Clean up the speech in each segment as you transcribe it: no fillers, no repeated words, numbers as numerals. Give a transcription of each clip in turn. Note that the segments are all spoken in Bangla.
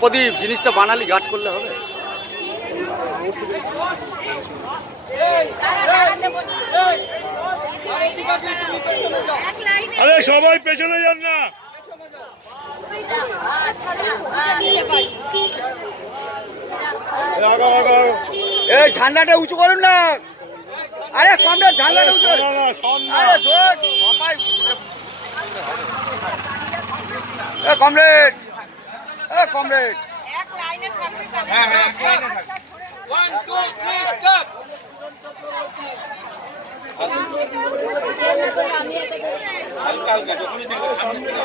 প্রদীপ জিনিসটা বানালি গার্ড করলে হবে। আরে সবাই পেছনে যান না। এই ঝান্ডাটা উঁচু করুন না। আরে কমরেড ঝান্ডাটা উঁচু করুন। আরে ধর সবাই কমরেড কমরেড এক লাইনে থাকবে। হ্যাঁ হ্যাঁ এক লাইনে থাকবে। 1 2 3 স্টপ। হালকা হালকা যখনই দেখো সামনে থেকে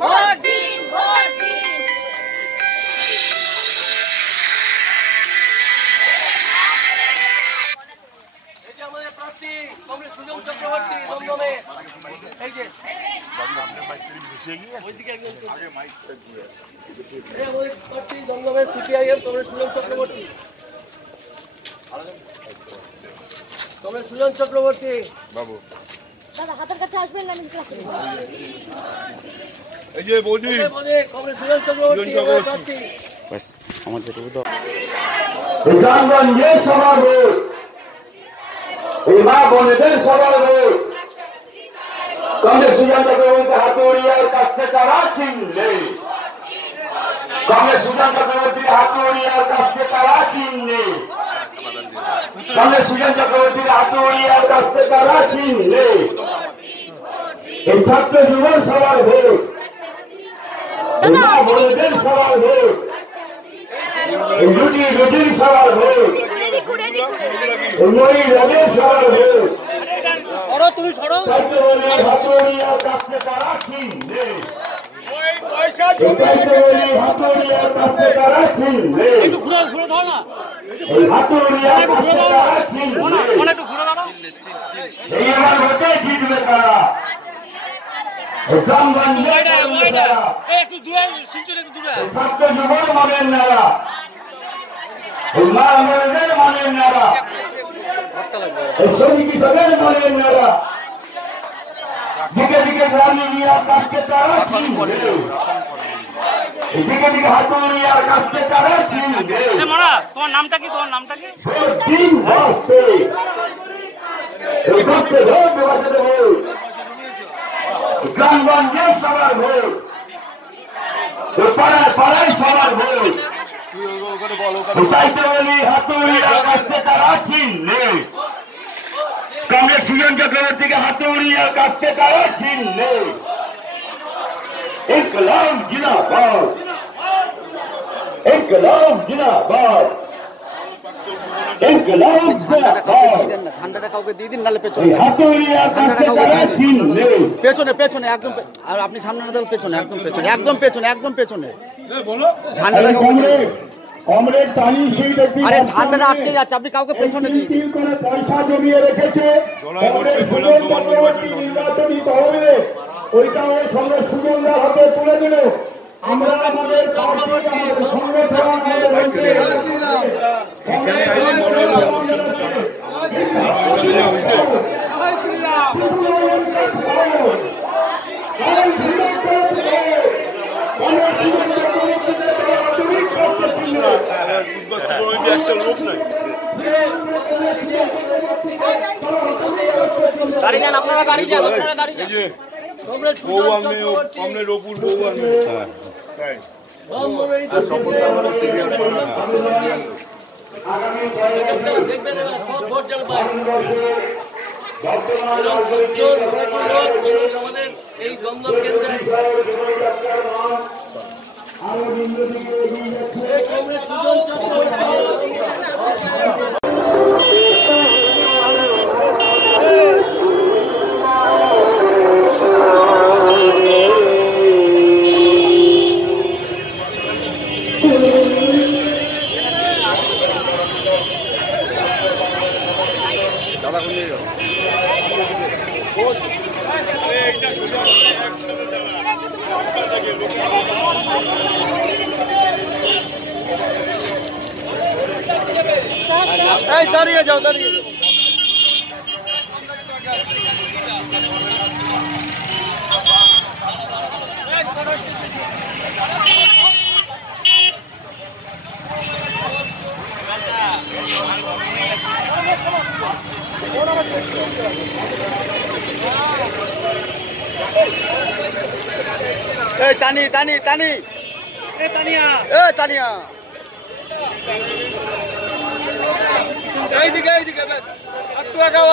ভোটিং ভোটিং এই যে আমাদের প্রার্থী কংগ্রেস সুজন চক্রবর্তী দমদমে এই যে ওইদিকে একজন আগে মাইকটা দিয়ে এই আমাদের প্রার্থী দমদমে সিপিআইএম কংগ্রেস সুজন চক্রবর্তী কংগ্রেস সুজন চক্রবর্তী বাবু দাদা হাতের কাছে আসবেন না আমি এই যে বৌদি কংগ্রেস সুজন চক্রবর্তী প্রার্থী বাস আমার যেটুকু তো গ্রামগঞ্জের সবার ভোট, এই মা বোনেদের সবার ভোট কংগ্রেস সুজন চক্রবর্তী হাতুড়িয়ার কাছে তারা চিনলে, কংগ্রেস সুজন চক্রবর্তীর হাতুড়িয়ার কাছে তারা চিনলে, কংগ্রেস সুজন চক্রবর্তীর হাতুড়িয়ার কাছে তারা চিনলে, এই ছাত্র যুবক সবার ভোট, এই মা বোনেদের সবার ভোট, এই রুটির সবার ভোট, মহিলাদের সবার ভোট, সরো তুমি সরো হাতুড়িয়ার কাছে তারা চিনলে, হাতুড়িয়ার কাছে তারা চিনলে, একটু ঘুরে ঘুরে দাও না হাতুড়িয়ার কাছে তারা চিনলে, একটু ঘুরে দাও এইবার ভোটে জিতবে তারা, গ্রামগঞ্জের একটু দূরে সিঞ্চুর একটু দূরে ছাত্র যুবক মানেন নারা, মা বোনেদের মানেন নারা, শ্রমিক হিসাবের মানেন নারা, দিকে দিকে গ্রামে নিয়ে কাজকে তারা চিনবে, দিকে দিকে হাতুড়িয়ার কাজকে তারা চিনবে, মারা তোমার নামটা কি তোমার নামটা কি তিন বছরে করতে ভোট বাঁচাতে ভোট, গ্রামগঞ্জের সবার ভোট, পাড়ায় পাড়ায় সবার ভোট, চাইতে বলি হাতুড়িয়ার কাছে তারা চিনলে, কংগ্রেস সুজন চক্রবর্তীকে হাতুড়িয়ার কাছে তারা চিনলে, ইনকলাব জিন্দাবাদ, ইনকলাব জিন্দাবাদ, ইনকলাব জিন্দাবাদ, ঠান্ডাটা কাউকে দিয়ে দিন নাহলে পেছনে হাতুড়িয়ার কাছে তারা চিনলে, পেছনে পেছনে একদম আর আপনি সামনে না দেবেন পেছনে একদম পেছনে একদম পেছনে একদম পেছনে ঝান্ডাটা কমরেড টানি সেই ব্যক্তি আরে ঝান্ডাটা আটকে যাচ্ছে আপনি কাউকে পেছনে দিন করে পয়সা জমিয়ে রেখেছে নির্বাচনী তহবিলে ওইটা ওই সঙ্গে সুজনদার হাতে তুলে দিল, আমরা আমাদের গাড়ি যান আপনারা গাড়ি যান আপনারা গাড়ি যান দেখবেন সব ভোট জ্বালবে আমাদের এই দমদম কেন্দ্রে কংগ্রেস সুজন চক্রবর্তী দাঁড়িয়ে যাও দাঁড়িয়ে যাও এই তানি তানি তানি এ তানিয়া এইদিকে ব্যাস একটু আগাও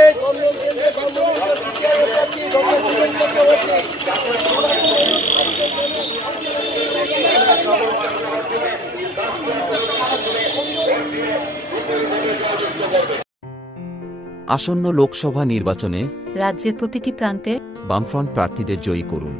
এই দমদম কেন্দ্রে সম্মানিত সিপিআইএম প্রার্থী ডক্টর ভূপেন চক্রবর্তী। আসন্ন লোকসভা নির্বাচনে রাজ্যের প্রতিটি প্রান্তে বামফ্রন্ট প্রার্থীদের জয়ী করুন।